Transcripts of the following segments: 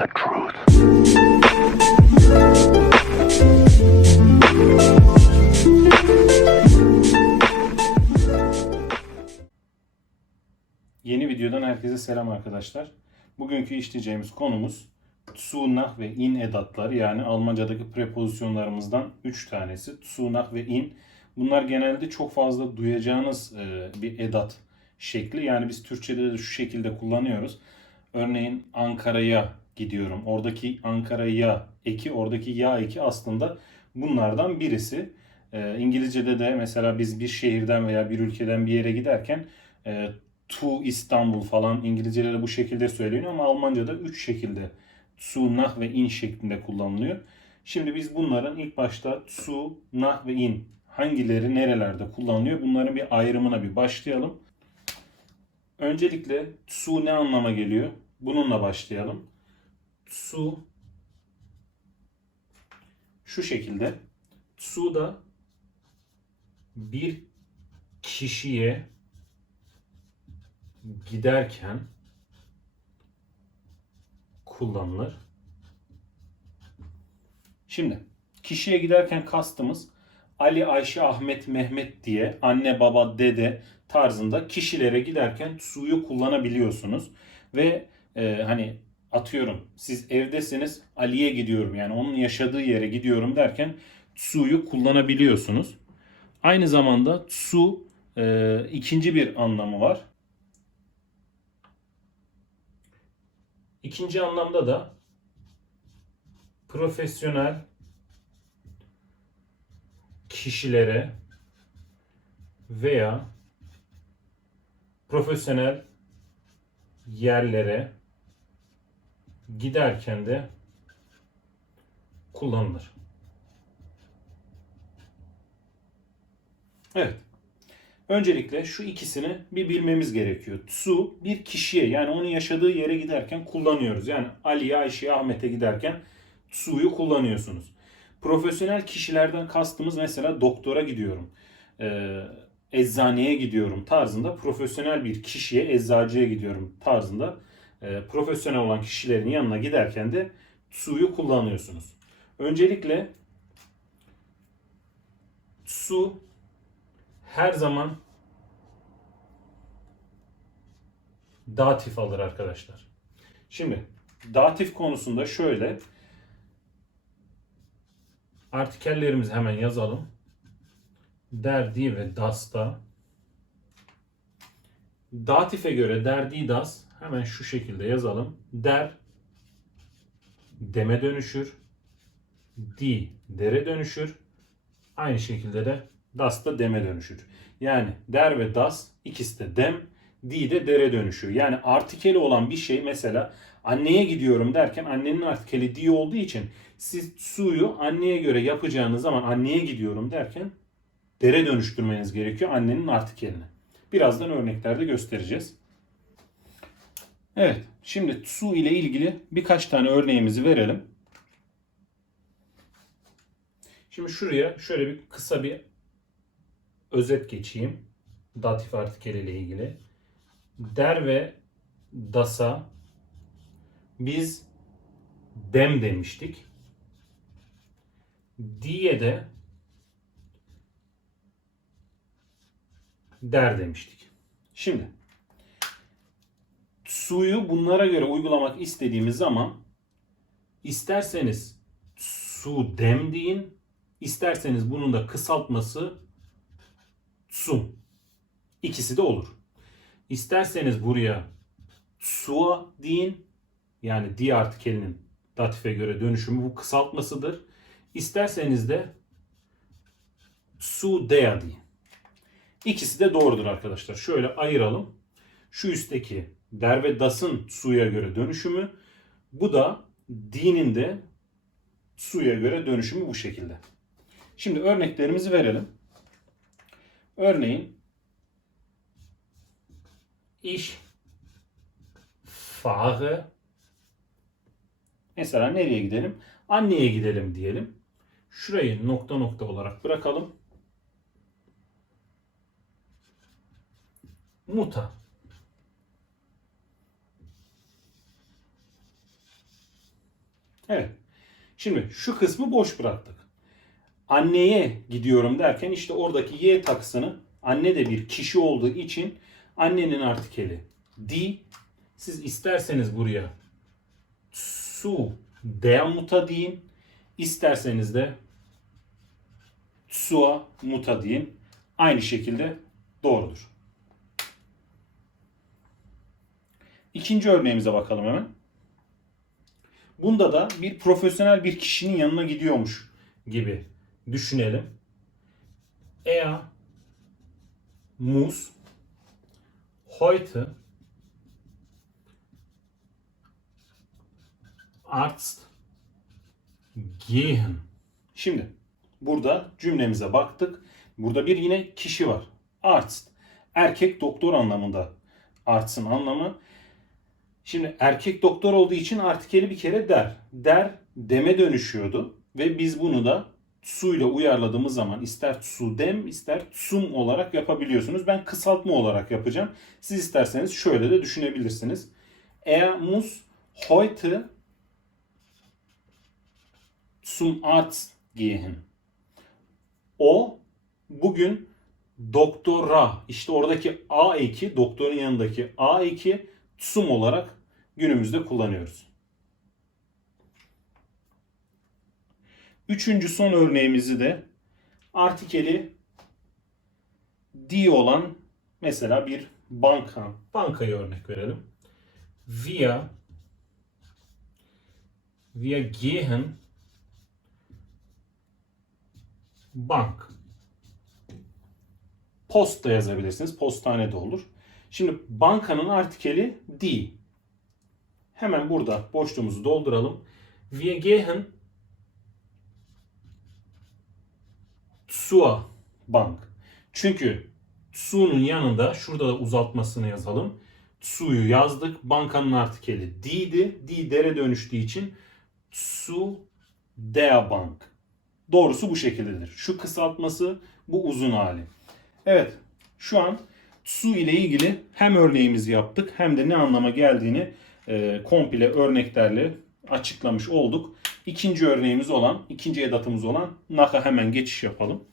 the truth. Yeni videodan herkese selam arkadaşlar. Bugünkü işleyeceğimiz konumuz zu, nach ve in edatları yani Almancadaki prepozisyonlarımızdan 3 tanesi zu, nach ve in. Bunlar genelde çok fazla duyacağınız e, bir edat şekli. Yani biz Türkçe'de de şu şekilde kullanıyoruz. Örneğin Ankara'ya gidiyorum. Oradaki Ankara'ya eki, oradaki ya eki aslında bunlardan birisi. E, İngilizce'de de mesela biz bir şehirden veya bir ülkeden bir yere giderken e, to İstanbul falan İngilizce'de de bu şekilde söyleniyor ama Almanca'da 3 şekilde zu, nach ve in şeklinde kullanılıyor. Şimdi biz bunların ilk başta zu, nach ve in hangileri nerelerde kullanılıyor bunların bir ayrımına bir başlayalım. Öncelikle zu ne anlama geliyor? Bununla başlayalım. Zu şu şekilde. Zu da bir kişiye giderken kullanılır. Şimdi kişiye giderken kastımız Ali, Ayşe, Ahmet, Mehmet diye anne, baba, dede tarzında kişilere giderken suyu kullanabiliyorsunuz. Ve e, hani atıyorum siz evdesiniz Ali'ye gidiyorum yani onun yaşadığı yere gidiyorum derken suyu kullanabiliyorsunuz. Aynı zamanda su e, ikinci bir anlamı var. İkinci anlamda da profesyonel kişilere veya profesyonel yerlere giderken de kullanılır. Evet. Öncelikle şu ikisini bir bilmemiz gerekiyor. Su bir kişiye yani onun yaşadığı yere giderken kullanıyoruz. Yani Ali'ye, Ayşe'ye, Ahmet'e giderken suyu kullanıyorsunuz. Profesyonel kişilerden kastımız mesela doktora gidiyorum. Ee, eczaneye gidiyorum tarzında profesyonel bir kişiye eczacıya gidiyorum tarzında e, profesyonel olan kişilerin yanına giderken de suyu kullanıyorsunuz. Öncelikle su her zaman datif alır arkadaşlar. Şimdi datif konusunda şöyle artikellerimizi hemen yazalım. Derdi ve dasta datife göre derdi das hemen şu şekilde yazalım. Der deme dönüşür. Di dere dönüşür. Aynı şekilde de das da deme dönüşür. Yani der ve das ikisi de dem, di de dere dönüşüyor. Yani artikeli olan bir şey mesela anneye gidiyorum derken annenin artikeli di olduğu için siz suyu anneye göre yapacağınız zaman anneye gidiyorum derken dere dönüştürmeniz gerekiyor annenin artikelini. Birazdan örneklerde göstereceğiz. Evet, şimdi su ile ilgili birkaç tane örneğimizi verelim. Şimdi şuraya şöyle bir kısa bir özet geçeyim. Datif artikel ile ilgili. Der ve das'a biz dem demiştik. Diye de der demiştik. Şimdi suyu bunlara göre uygulamak istediğimiz zaman isterseniz su dem deyin, isterseniz bunun da kısaltması su. İkisi de olur. İsterseniz buraya sua deyin, yani di artikelinin datife göre dönüşümü bu kısaltmasıdır. İsterseniz de su dea deyin. İkisi de doğrudur arkadaşlar. Şöyle ayıralım. Şu üstteki der ve das'ın suya göre dönüşümü. Bu da dinin de suya göre dönüşümü bu şekilde. Şimdi örneklerimizi verelim. Örneğin ich fahre Mesela nereye gidelim? Anneye gidelim diyelim. Şurayı nokta nokta olarak bırakalım. Muta. Evet. Şimdi şu kısmı boş bıraktık. Anneye gidiyorum derken işte oradaki y takısını anne de bir kişi olduğu için annenin artikeli di. Siz isterseniz buraya su dea muta deyin. İsterseniz de sua muta deyin. Aynı şekilde doğrudur. İkinci örneğimize bakalım hemen. Bunda da bir profesyonel bir kişinin yanına gidiyormuş gibi düşünelim. Er muss heute Arzt gehen. Şimdi burada cümlemize baktık. Burada bir yine kişi var. Arzt. Erkek doktor anlamında. Arzt'ın anlamı. Şimdi erkek doktor olduğu için artikeli bir kere der. Der deme dönüşüyordu. Ve biz bunu da su ile uyarladığımız zaman ister su dem ister sum olarak yapabiliyorsunuz. Ben kısaltma olarak yapacağım. Siz isterseniz şöyle de düşünebilirsiniz. Er muss heute zum Arzt gehen. O bugün doktora işte oradaki A eki doktorun yanındaki A eki sum olarak günümüzde kullanıyoruz. Üçüncü son örneğimizi de artikeli di olan mesela bir banka. Bankayı örnek verelim. Wir wir gehen bank. Post da yazabilirsiniz. Postane de olur. Şimdi bankanın artikeli di. Hemen burada boşluğumuzu dolduralım. Wir gehen zur Bank. Çünkü su'nun yanında şurada da uzatmasını yazalım. Su'yu yazdık. Bankanın artikeli di'di. Di dere dönüştüğü için su der Bank. Doğrusu bu şekildedir. Şu kısaltması bu uzun hali. Evet şu an su ile ilgili hem örneğimizi yaptık hem de ne anlama geldiğini e, komple örneklerle açıklamış olduk. İkinci örneğimiz olan, ikinci edatımız olan nah'a hemen geçiş yapalım.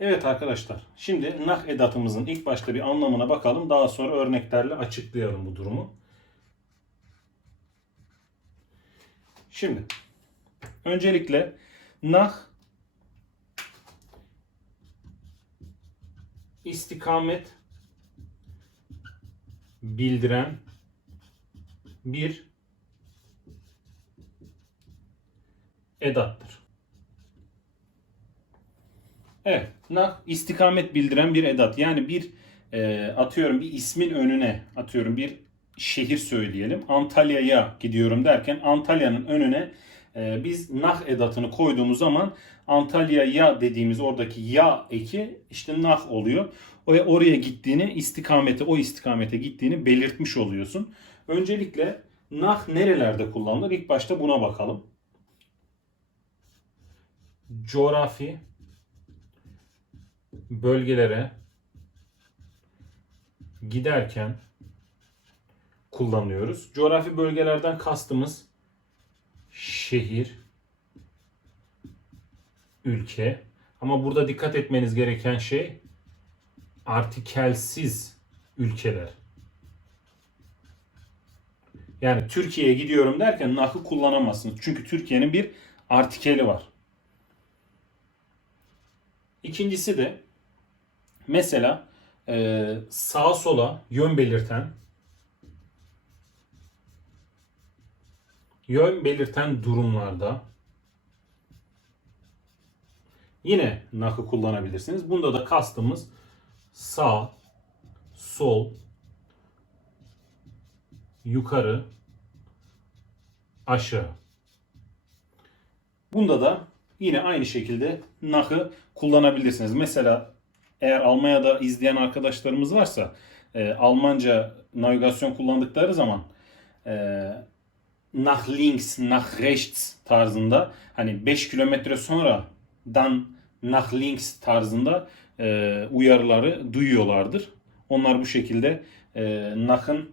Evet arkadaşlar, şimdi nah edatımızın ilk başta bir anlamına bakalım. Daha sonra örneklerle açıklayalım bu durumu. Şimdi, öncelikle nah istikamet bildiren bir edattır. Evet, nah istikamet bildiren bir edat. Yani bir e, atıyorum bir ismin önüne atıyorum bir şehir söyleyelim. Antalya'ya gidiyorum derken Antalya'nın önüne e, biz nah edatını koyduğumuz zaman Antalya'ya dediğimiz oradaki ya eki işte nah oluyor. O oraya gittiğini, istikamete, o istikamete gittiğini belirtmiş oluyorsun. Öncelikle nah nerelerde kullanılır? İlk başta buna bakalım. Coğrafi bölgelere giderken kullanıyoruz. Coğrafi bölgelerden kastımız şehir, ülke. Ama burada dikkat etmeniz gereken şey artikelsiz ülkeler. Yani Türkiye'ye gidiyorum derken nahı kullanamazsınız. Çünkü Türkiye'nin bir artikeli var. İkincisi de mesela e, sağa sola yön belirten yön belirten durumlarda yine nakı kullanabilirsiniz. Bunda da kastımız sağ, sol, yukarı, aşağı. Bunda da yine aynı şekilde nakı kullanabilirsiniz. Mesela eğer Almanya'da izleyen arkadaşlarımız varsa e, Almanca navigasyon kullandıkları zaman e, nach links, nach rechts tarzında hani 5 kilometre sonra dan nach links tarzında e, uyarıları duyuyorlardır. Onlar bu şekilde e, nach'ın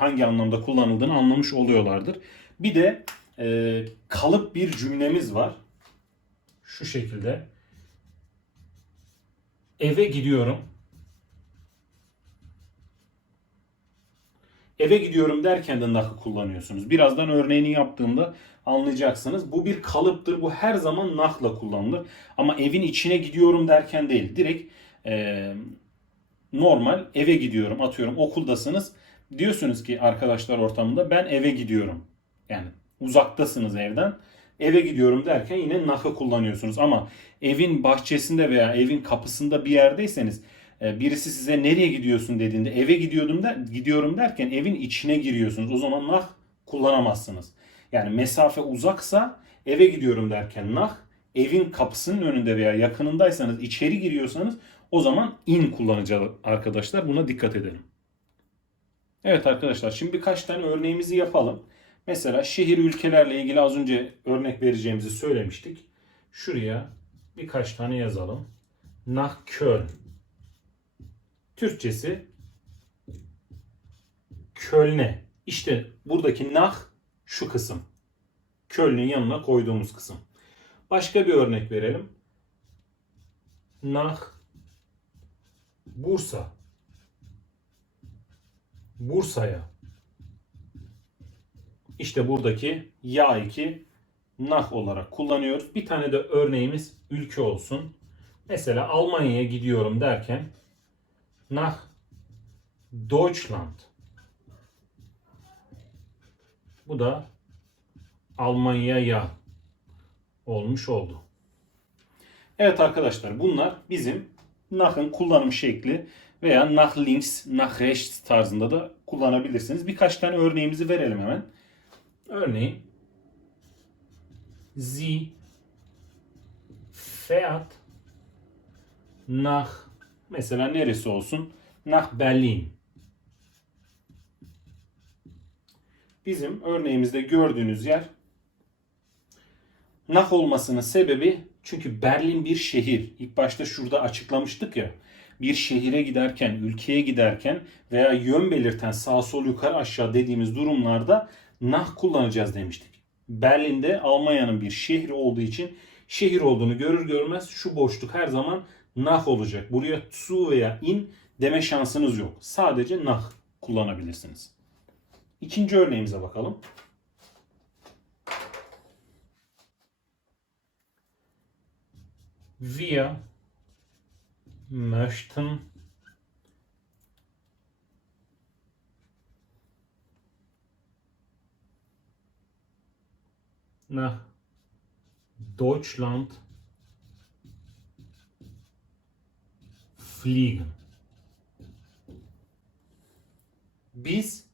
hangi anlamda kullanıldığını anlamış oluyorlardır. Bir de e, kalıp bir cümlemiz var. Şu şekilde. Eve gidiyorum. Eve gidiyorum derken de nahı kullanıyorsunuz. Birazdan örneğini yaptığımda anlayacaksınız. Bu bir kalıptır. Bu her zaman nahla kullanılır. Ama evin içine gidiyorum derken değil. Direkt e, normal eve gidiyorum. Atıyorum okuldasınız. Diyorsunuz ki arkadaşlar ortamında ben eve gidiyorum. Yani uzaktasınız evden. Eve gidiyorum derken yine nahı kullanıyorsunuz. Ama evin bahçesinde veya evin kapısında bir yerdeyseniz e, birisi size nereye gidiyorsun dediğinde eve gidiyordum der, gidiyorum derken evin içine giriyorsunuz. O zaman nah kullanamazsınız. Yani mesafe uzaksa eve gidiyorum derken nah evin kapısının önünde veya yakınındaysanız içeri giriyorsanız o zaman in kullanacağız arkadaşlar. Buna dikkat edelim. Evet arkadaşlar şimdi birkaç tane örneğimizi yapalım. Mesela şehir ülkelerle ilgili az önce örnek vereceğimizi söylemiştik. Şuraya birkaç tane yazalım. Nach Köln. Türkçesi Köln'e. İşte buradaki nah şu kısım. Köln'ün yanına koyduğumuz kısım. Başka bir örnek verelim. Nah Bursa. Bursa'ya. İşte buradaki ya 2 nah olarak kullanıyoruz. Bir tane de örneğimiz ülke olsun. Mesela Almanya'ya gidiyorum derken nach Deutschland. Bu da Almanya'ya olmuş oldu. Evet arkadaşlar bunlar bizim nach'ın kullanım şekli veya nach links, nach rechts tarzında da kullanabilirsiniz. Birkaç tane örneğimizi verelim hemen. Örneğin Sie fährt nach mesela neresi olsun? Nach Berlin. Bizim örneğimizde gördüğünüz yer nach olmasının sebebi çünkü Berlin bir şehir. İlk başta şurada açıklamıştık ya. Bir şehire giderken, ülkeye giderken veya yön belirten sağ sol yukarı aşağı dediğimiz durumlarda nah kullanacağız demiştik. Berlin'de Almanya'nın bir şehri olduğu için şehir olduğunu görür görmez şu boşluk her zaman nah olacak. Buraya zu veya in deme şansınız yok. Sadece nah kullanabilirsiniz. İkinci örneğimize bakalım. Wir möchten nach Deutschland fliegen. Biz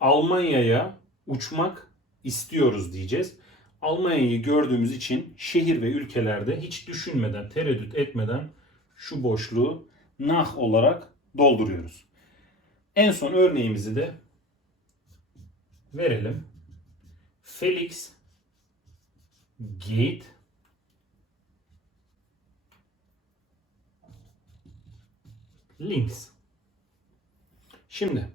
Almanya'ya uçmak istiyoruz diyeceğiz. Almanya'yı gördüğümüz için şehir ve ülkelerde hiç düşünmeden, tereddüt etmeden şu boşluğu nah olarak dolduruyoruz. En son örneğimizi de verelim. Felix geht links. Şimdi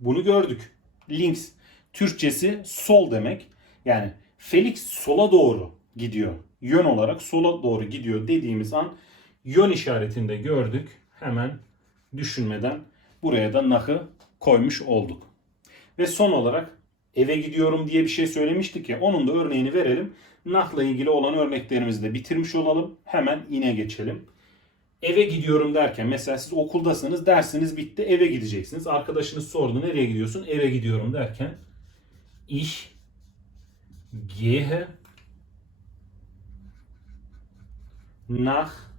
bunu gördük. Links Türkçesi sol demek. Yani Felix sola doğru gidiyor. Yön olarak sola doğru gidiyor dediğimiz an yön işaretinde gördük. Hemen düşünmeden buraya da nahı koymuş olduk. Ve son olarak eve gidiyorum diye bir şey söylemiştik ya onun da örneğini verelim. Nahla ilgili olan örneklerimizi de bitirmiş olalım. Hemen ine geçelim. Eve gidiyorum derken mesela siz okuldasınız dersiniz bitti eve gideceksiniz. Arkadaşınız sordu nereye gidiyorsun? Eve gidiyorum derken ich gehe nach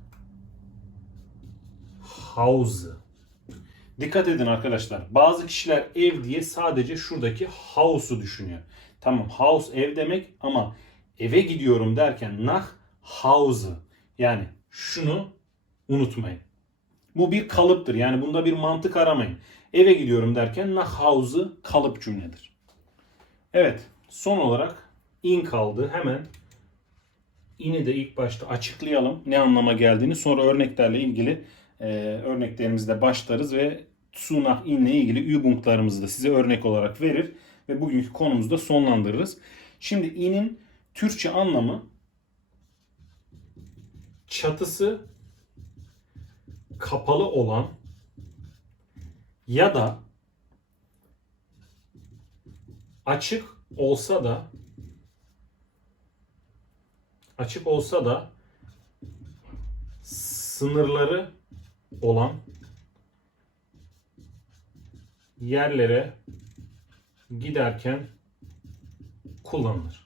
Hause. Dikkat edin arkadaşlar. Bazı kişiler ev diye sadece şuradaki house'u düşünüyor. Tamam house ev demek ama eve gidiyorum derken nach Hause. Yani şunu unutmayın. Bu bir kalıptır. Yani bunda bir mantık aramayın. Eve gidiyorum derken nach Hause kalıp cümledir. Evet. Son olarak in kaldı. Hemen ini de ilk başta açıklayalım. Ne anlama geldiğini. Sonra örneklerle ilgili e, örneklerimizde başlarız ve Tsunah inle ilgili übunglarımızı da size örnek olarak verir. ve bugünkü konumuzu da sonlandırırız. Şimdi in'in Türkçe anlamı çatısı kapalı olan ya da açık olsa da açık olsa da sınırları olan yerlere giderken kullanılır.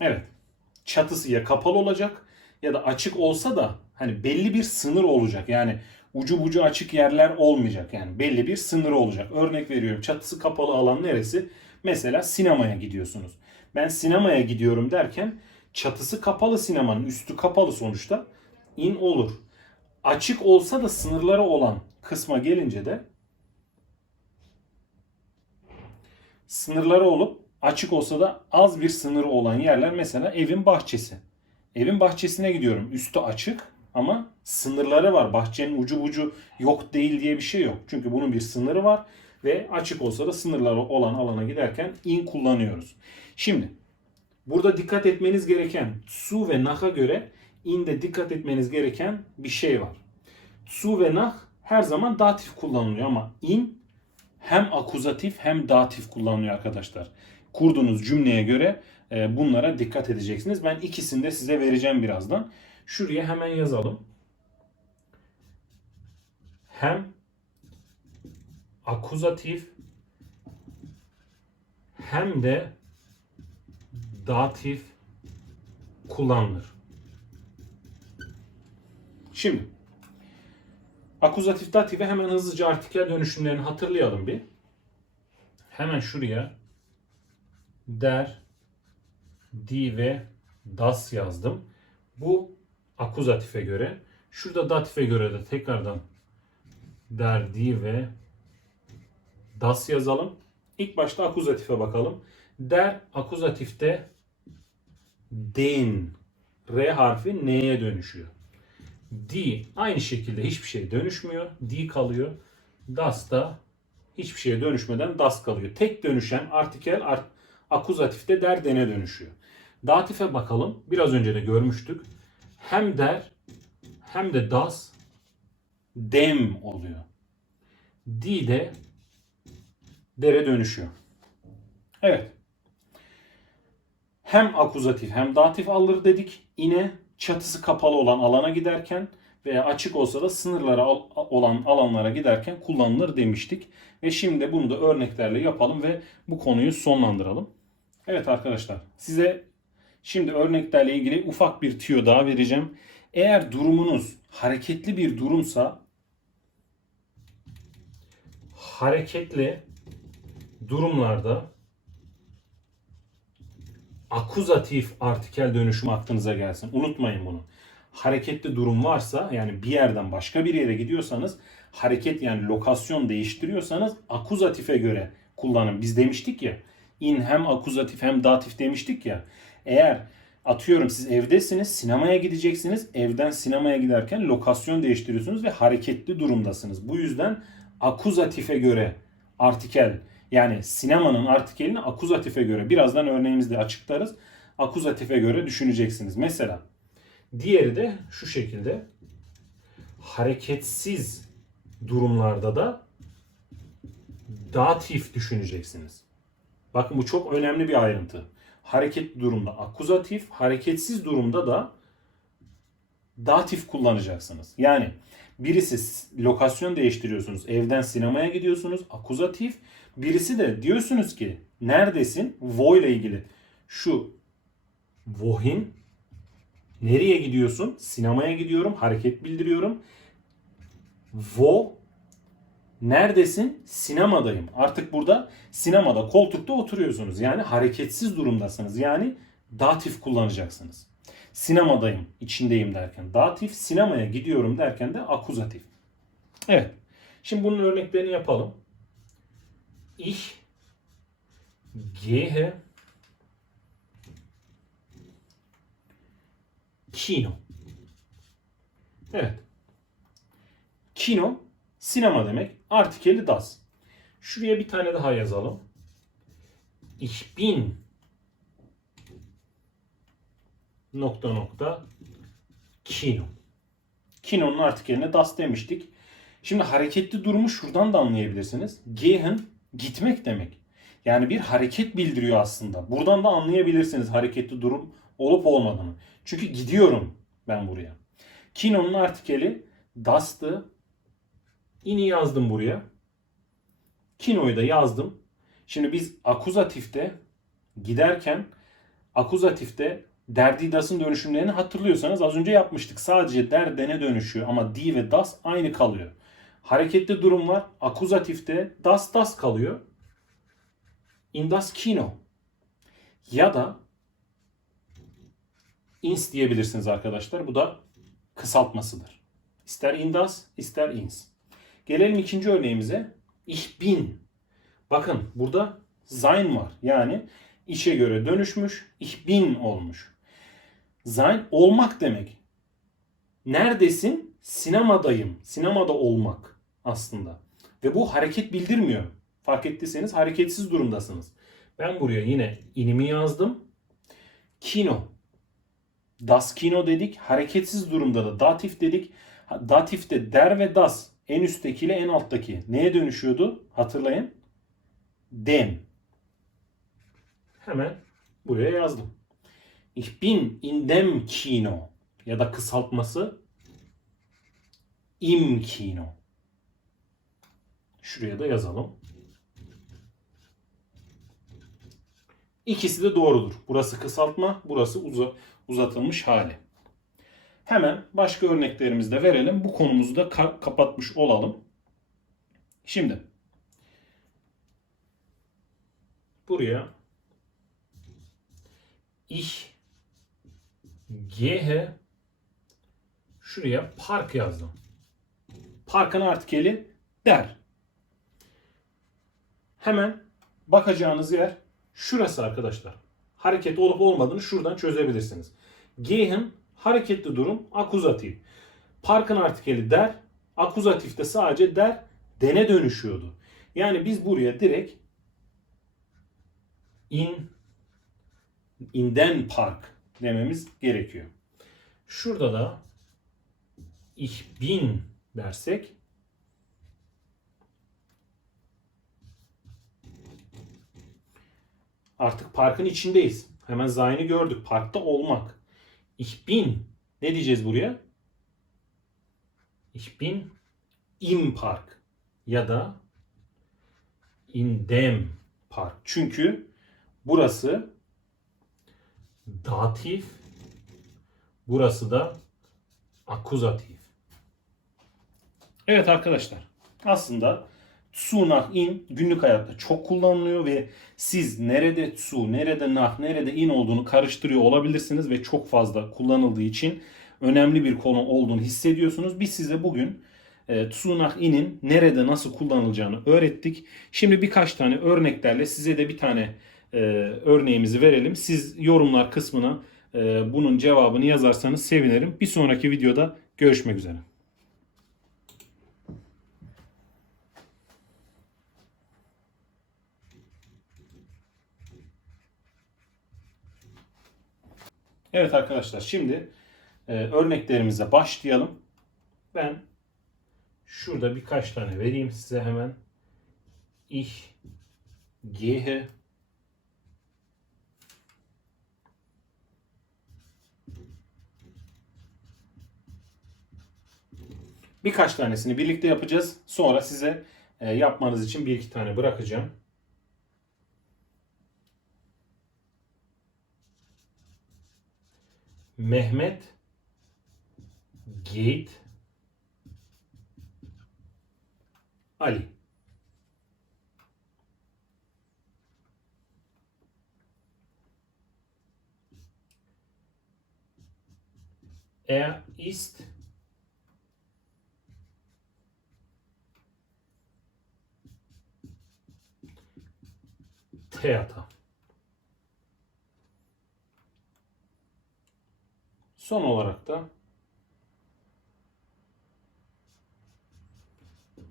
Evet. Çatısı ya kapalı olacak ya da açık olsa da hani belli bir sınır olacak. Yani ucu bucu açık yerler olmayacak. Yani belli bir sınır olacak. Örnek veriyorum. Çatısı kapalı alan neresi? Mesela sinemaya gidiyorsunuz. Ben sinemaya gidiyorum derken çatısı kapalı sinemanın üstü kapalı sonuçta in olur. Açık olsa da sınırları olan kısma gelince de sınırları olup açık olsa da az bir sınırı olan yerler mesela evin bahçesi. Evin bahçesine gidiyorum. Üstü açık ama sınırları var. Bahçenin ucu bucu yok değil diye bir şey yok. Çünkü bunun bir sınırı var ve açık olsa da sınırları olan alana giderken in kullanıyoruz. Şimdi burada dikkat etmeniz gereken su ve nah'a göre in'de dikkat etmeniz gereken bir şey var. Su ve nah her zaman datif kullanılıyor ama in hem akuzatif hem datif kullanılıyor arkadaşlar. Kurduğunuz cümleye göre e, bunlara dikkat edeceksiniz. Ben ikisini de size vereceğim birazdan. Şuraya hemen yazalım. Hem akuzatif hem de datif kullanılır. Şimdi akuzatif datife hemen hızlıca artikel dönüşümlerini hatırlayalım bir. Hemen şuraya der, di ve das yazdım. Bu akuzatife göre. Şurada datife göre de tekrardan der, di ve das yazalım. İlk başta akuzatife bakalım. Der akuzatifte den R harfi n'ye dönüşüyor. D aynı şekilde hiçbir şey dönüşmüyor. D kalıyor. Das da hiçbir şeye dönüşmeden das kalıyor. Tek dönüşen artikel art, akuzatifte der dene dönüşüyor. Datife bakalım. Biraz önce de görmüştük. Hem der hem de das dem oluyor. D de dere dönüşüyor. Evet. Hem akuzatif hem datif alır dedik. Yine çatısı kapalı olan alana giderken veya açık olsa da sınırlara olan alanlara giderken kullanılır demiştik. Ve şimdi bunu da örneklerle yapalım ve bu konuyu sonlandıralım. Evet arkadaşlar size şimdi örneklerle ilgili ufak bir tüyo daha vereceğim. Eğer durumunuz hareketli bir durumsa hareketli durumlarda akuzatif artikel dönüşümü aklınıza gelsin. Unutmayın bunu. Hareketli durum varsa yani bir yerden başka bir yere gidiyorsanız hareket yani lokasyon değiştiriyorsanız akuzatife göre kullanın. Biz demiştik ya in hem akuzatif hem datif demiştik ya. Eğer atıyorum siz evdesiniz sinemaya gideceksiniz. Evden sinemaya giderken lokasyon değiştiriyorsunuz ve hareketli durumdasınız. Bu yüzden akuzatife göre artikel yani sinemanın artikelini akuzatife göre birazdan örneğimizde açıklarız. Akuzatife göre düşüneceksiniz. Mesela diğeri de şu şekilde hareketsiz durumlarda da datif düşüneceksiniz. Bakın bu çok önemli bir ayrıntı. Hareketli durumda akuzatif, hareketsiz durumda da datif kullanacaksınız. Yani birisi lokasyon değiştiriyorsunuz. Evden sinemaya gidiyorsunuz. Akuzatif. Birisi de diyorsunuz ki neredesin? Vo ile ilgili. Şu wohin nereye gidiyorsun? Sinemaya gidiyorum. Hareket bildiriyorum. Wo neredesin? Sinemadayım. Artık burada sinemada koltukta oturuyorsunuz. Yani hareketsiz durumdasınız. Yani datif kullanacaksınız. Sinemadayım, içindeyim derken datif, sinemaya gidiyorum derken de akuzatif. Evet. Şimdi bunun örneklerini yapalım. Ich gehe Kino. Evet. Kino sinema demek. Artikeli das. Şuraya bir tane daha yazalım. Ich bin nokta nokta Kino. Kino'nun artikeline das demiştik. Şimdi hareketli durumu şuradan da anlayabilirsiniz. Gehen gitmek demek. Yani bir hareket bildiriyor aslında. Buradan da anlayabilirsiniz hareketli durum olup olmadığını. Çünkü gidiyorum ben buraya. Kino'nun artikeli das'tı. İni yazdım buraya. Kino'yu da yazdım. Şimdi biz akuzatifte giderken akuzatifte derdi das'ın dönüşümlerini hatırlıyorsanız az önce yapmıştık. Sadece der dene dönüşüyor ama di ve das aynı kalıyor. Hareketli durum var. Akuzatifte das das kalıyor. In das Kino. Ya da ins diyebilirsiniz arkadaşlar. Bu da kısaltmasıdır. İster in das, ister ins. Gelelim ikinci örneğimize. Ich bin. Bakın burada sein var. Yani işe göre dönüşmüş. Ich bin olmuş. Sein olmak demek. Neredesin? Sinemadayım. Sinemada olmak aslında. Ve bu hareket bildirmiyor. Fark ettiyseniz hareketsiz durumdasınız. Ben buraya yine inimi yazdım. Kino. Das Kino dedik. Hareketsiz durumda da datif dedik. Datifte der ve das en üsttekiyle en alttaki neye dönüşüyordu? Hatırlayın. Dem. Hemen buraya yazdım. Ich bin in dem Kino ya da kısaltması im Kino. Şuraya da yazalım. İkisi de doğrudur. Burası kısaltma, burası uza, uzatılmış hali. Hemen başka örneklerimizi de verelim. Bu konumuzu da ka- kapatmış olalım. Şimdi buraya ich gehe şuraya park yazdım. Parkın artikeli der. Hemen bakacağınız yer şurası arkadaşlar. Hareket olup olmadığını şuradan çözebilirsiniz. Gehen hareketli durum akuzatif. Parkın artikeli der. Akuzatifte sadece der dene dönüşüyordu. Yani biz buraya direkt in inden park dememiz gerekiyor. Şurada da ich bin dersek artık parkın içindeyiz. Hemen zayını gördük. Parkta olmak. Ich bin. Ne diyeceğiz buraya? Ich bin im Park. Ya da in dem Park. Çünkü burası datif. Burası da akuzatif. Evet arkadaşlar. Aslında tsu nah in günlük hayatta çok kullanılıyor ve siz nerede tsu, nerede nah, nerede in olduğunu karıştırıyor olabilirsiniz ve çok fazla kullanıldığı için önemli bir konu olduğunu hissediyorsunuz. Biz size bugün e, tsu nah in'in nerede nasıl kullanılacağını öğrettik. Şimdi birkaç tane örneklerle size de bir tane e, örneğimizi verelim. Siz yorumlar kısmına e, bunun cevabını yazarsanız sevinirim. Bir sonraki videoda görüşmek üzere. Evet arkadaşlar şimdi e, örneklerimize başlayalım. Ben şurada birkaç tane vereyim size hemen. Ich gehe Birkaç tanesini birlikte yapacağız. Sonra size e, yapmanız için bir iki tane bırakacağım. Mehmet geht Ali. Er ist Theater. Son olarak da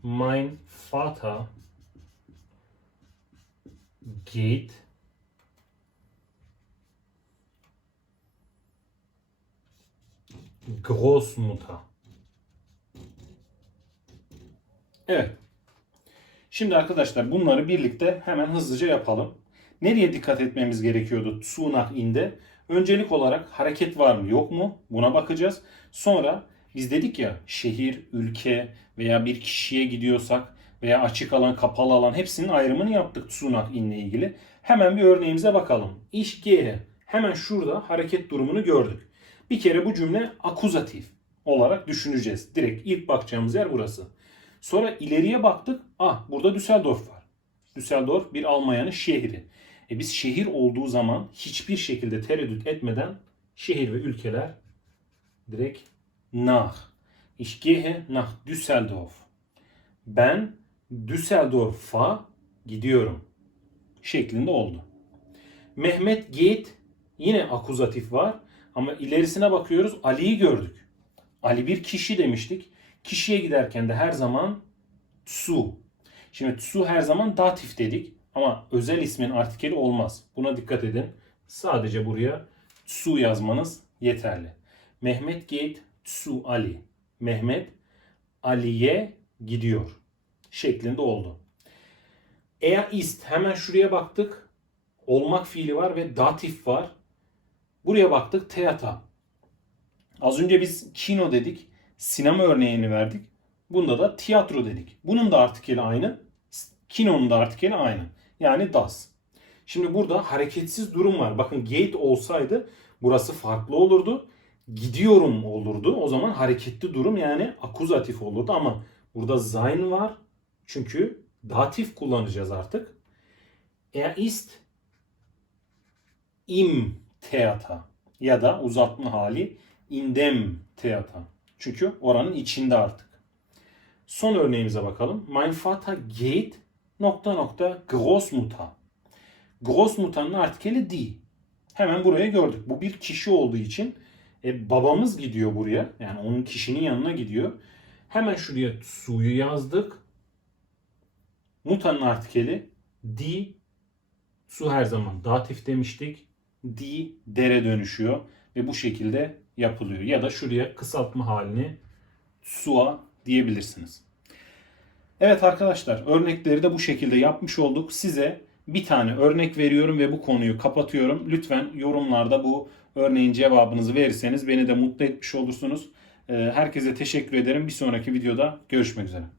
Mein Vater geht Großmutter. Evet. Şimdi arkadaşlar bunları birlikte hemen hızlıca yapalım. Nereye dikkat etmemiz gerekiyordu Tsunah inde? Öncelik olarak hareket var mı yok mu? Buna bakacağız. Sonra biz dedik ya şehir, ülke veya bir kişiye gidiyorsak veya açık alan, kapalı alan hepsinin ayrımını yaptık Tsunah inle ilgili. Hemen bir örneğimize bakalım. Ich gehe. Hemen şurada hareket durumunu gördük. Bir kere bu cümle akuzatif olarak düşüneceğiz. Direkt ilk bakacağımız yer burası. Sonra ileriye baktık. Ah burada Düsseldorf var. Düsseldorf bir Almanya'nın şehri. E biz şehir olduğu zaman hiçbir şekilde tereddüt etmeden şehir ve ülkeler direkt nach. Ich gehe nach Düsseldorf. Ben Düsseldorf'a gidiyorum şeklinde oldu. Mehmet geht yine akuzatif var ama ilerisine bakıyoruz Ali'yi gördük. Ali bir kişi demiştik. Kişiye giderken de her zaman su. Şimdi su her zaman datif dedik ama özel ismin artikeli olmaz. Buna dikkat edin. Sadece buraya su yazmanız yeterli. Mehmet geht su Ali. Mehmet Ali'ye gidiyor şeklinde oldu. Er ist hemen şuraya baktık. Olmak fiili var ve datif var. Buraya baktık teata. Az önce biz kino dedik. Sinema örneğini verdik. Bunda da tiyatro dedik. Bunun da artikeli aynı. Kinonun da artikeli aynı. Yani das. Şimdi burada hareketsiz durum var. Bakın gate olsaydı burası farklı olurdu. Gidiyorum olurdu. O zaman hareketli durum yani akuzatif olurdu ama burada sein var. Çünkü datif kullanacağız artık. Er ist im Theater ya da uzatma hali in dem Theater. Çünkü oranın içinde artık. Son örneğimize bakalım. Mein Vater geht nokta nokta Großmutter. Großmutter'ın artikeli die. Hemen buraya gördük. Bu bir kişi olduğu için e, babamız gidiyor buraya. Yani onun kişinin yanına gidiyor. Hemen şuraya suyu yazdık. Muta'nın artikeli die. Su her zaman datif demiştik. Die dere dönüşüyor ve bu şekilde yapılıyor. Ya da şuraya kısaltma halini sua diyebilirsiniz. Evet arkadaşlar örnekleri de bu şekilde yapmış olduk. Size bir tane örnek veriyorum ve bu konuyu kapatıyorum. Lütfen yorumlarda bu örneğin cevabınızı verirseniz beni de mutlu etmiş olursunuz. Ee, Herkese teşekkür ederim. Bir sonraki videoda görüşmek üzere.